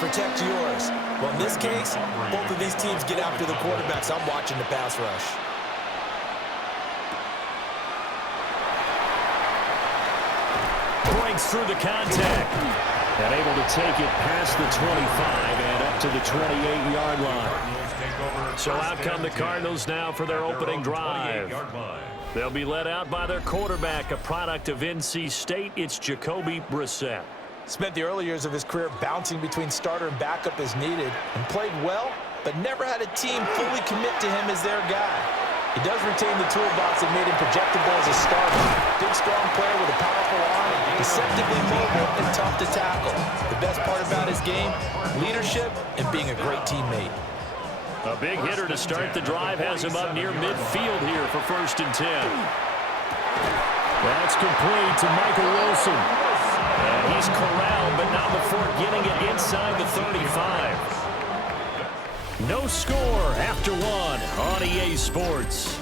Protect yours. Well, in this case, both of these teams get after the quarterbacks. I'm watching the pass rush. Breaks through the contact. And able to take it past the 25 and up to the 28-yard line. So out come the Cardinals now for their opening drive. They'll be led out by their quarterback, a product of NC State. It's Jacoby Brissett. Spent the early years of his career bouncing between starter and backup as needed, and played well, but never had a team fully commit to him as their guy. He does retain the toolbox that made him projectable as a starter. Big, strong player with a powerful arm, deceptively mobile and tough to tackle. The best part about his game, leadership and being a great teammate. A big hitter to start the drive has him up near midfield here for 1st and 10. That's complete to Michael Wilson. And he's corralled, but not before getting it inside the 35. No score after one on EA Sports.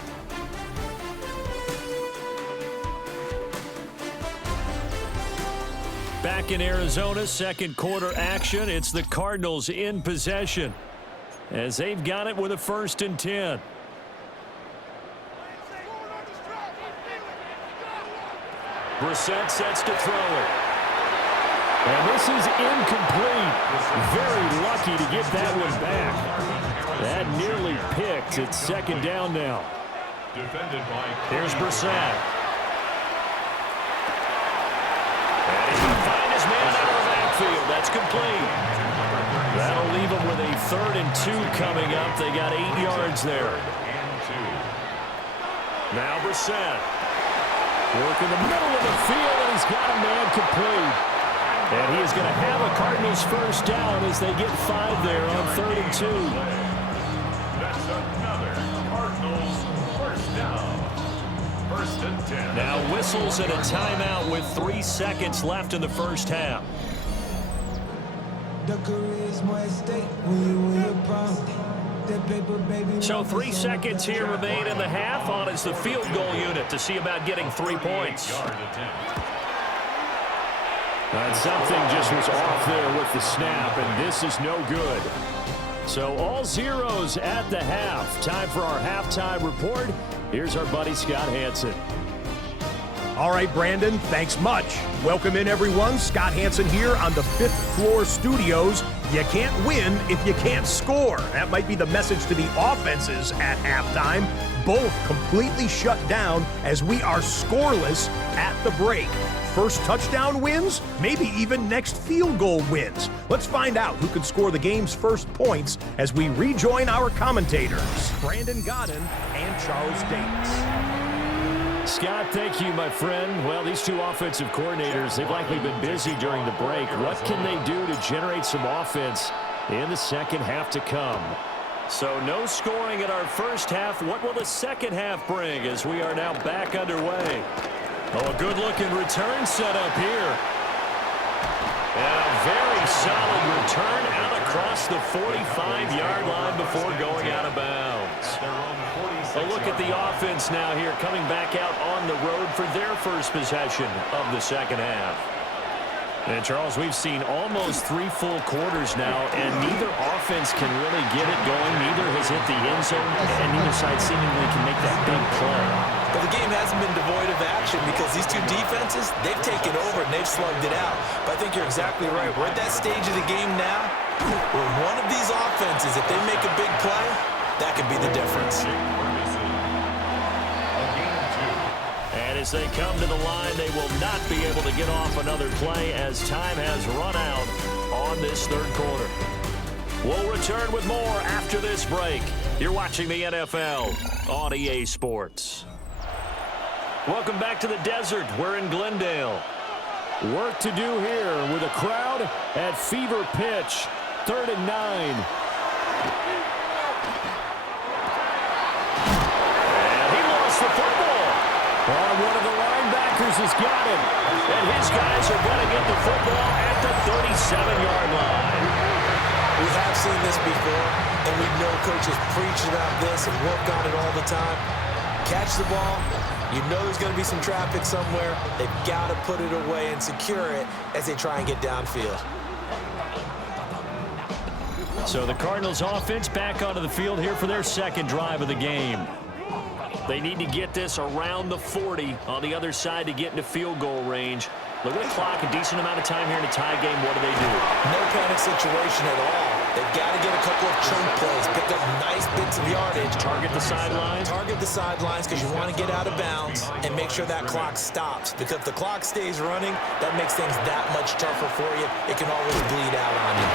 Back in Arizona, second quarter action. It's the Cardinals in possession as they've got it with a 1st and 10. Brissett sets to throw it. And this is incomplete. Very lucky to get that one back. That nearly picked. It's 2nd down now. Here's Brissett. And he can find his man out of the backfield. That's complete. That'll leave him with a 3rd and 2 coming up. They got 8 yards there. Now Brissett. Work in the middle of the field, and he's got a man complete. And he is going to have a Cardinals 1st down as they get 5 there on 3rd and 2. That's another Cardinals 1st down. 1st and 10. Now whistles and a timeout with 3 seconds left in the 1st half. So 3 seconds here remain in the half. On is the field goal unit to see about getting 3 points. And something just was off there with the snap, and this is no good. So all zeros at the half. Time for our halftime report. Here's our buddy Scott Hanson. All right, Brandon, thanks much. Welcome in, everyone. Scott Hanson here on the 5th floor studios. You can't win if you can't score. That might be the message to the offenses at halftime. Both completely shut down as we are scoreless at the break. First touchdown wins, maybe even next field goal wins. Let's find out who can score the game's first points as we rejoin our commentators, Brandon Godden and Charles Davis. Scott, thank you, my friend. Well, these two offensive coordinators, they've likely been busy during the break. What can they do to generate some offense in the second half to come? So no scoring in our first half. What will the second half bring as we are now back underway? Oh, a good-looking return set up here. And a very solid return out across the 45-yard line before going out of bounds. A look at the offense now here, coming back out on the road for their first possession of the second half. And, Charles, we've seen almost 3 full quarters now, and neither offense can really get it going. Neither has hit the end zone, and neither side seemingly can make that big play. But the game hasn't been devoid of action because these two defenses, they've taken over and they've slugged it out. But I think you're exactly right. We're at that stage of the game now where one of these offenses, if they make a big play, that could be the difference. And as they come to the line, they will not be able to get off another play as time has run out on this 3rd quarter. We'll return with more after this break. You're watching the NFL on EA Sports. Welcome back to the desert. We're in Glendale. Work to do here with a crowd at fever pitch. 3rd and 9. And he lost the football. One of the linebackers has got it. And his guys are going to get the football at the 37-yard line. We have seen this before, and we know coaches preach about this and work on it all the time. Catch the ball. You know there's going to be some traffic somewhere. They've got to put it away and secure it as they try and get downfield. So the Cardinals offense back onto the field here for their second drive of the game. They need to get this around the 40 on the other side to get into field goal range. Look at the clock, a decent amount of time here in a tie game. What do? No panic situation at all. They've got to get a couple of choke plays, pick up nice bits of yardage. Target the sidelines. Target the sidelines because you want to get out of bounds and make sure that clock stops. Because if the clock stays running, that makes things that much tougher for you. It can always bleed out on you.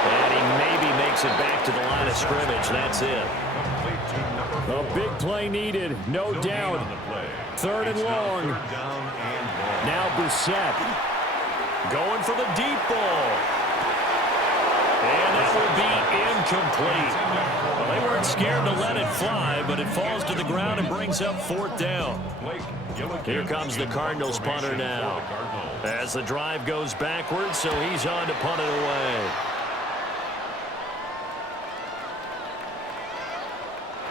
And he maybe makes it back to the line of scrimmage. That's it. A big play needed, no doubt. Third and long. Now Brissett going for the deep ball. And that will be incomplete. Well, they weren't scared to let it fly, but it falls to the ground and brings up fourth down. Here comes the Cardinals punter now. As the drive goes backwards, so he's on to punt it away.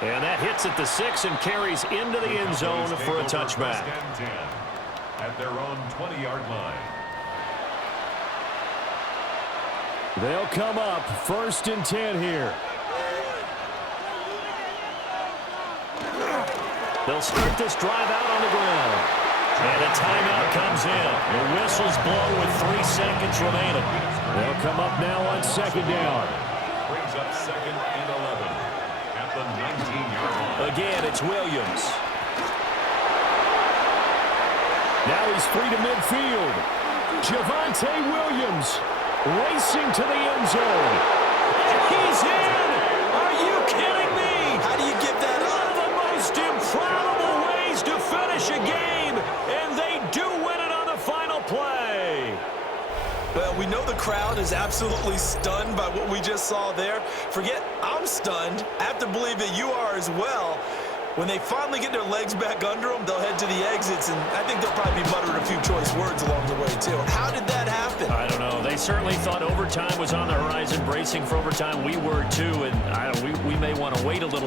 And that hits at the 6 and carries into the end zone for a touchback. At their own 20-yard line. They'll come up 1st and 10 here. They'll start this drive out on the ground. And a timeout comes in. The whistle's blown with 3 seconds remaining. They'll come up now on 2nd down. Brings up 2nd and 11 at the 19-yard line. Again, it's Williams. Now he's free to midfield. Javonte Williams racing to the end zone. And he's in! Are you kidding me? How do you give that up? One of the most improbable ways to finish a game, and they do win it on the final play. Well, we know the crowd is absolutely stunned by what we just saw there. Forget I'm stunned. I have to believe that you are as well. When they finally get their legs back under them, they'll head to the exits, and I think they'll probably be muttering a few choice words along the way, too. How did that happen? I don't know. They certainly thought overtime was on the horizon, bracing for overtime. We were, too, and we may want to wait a little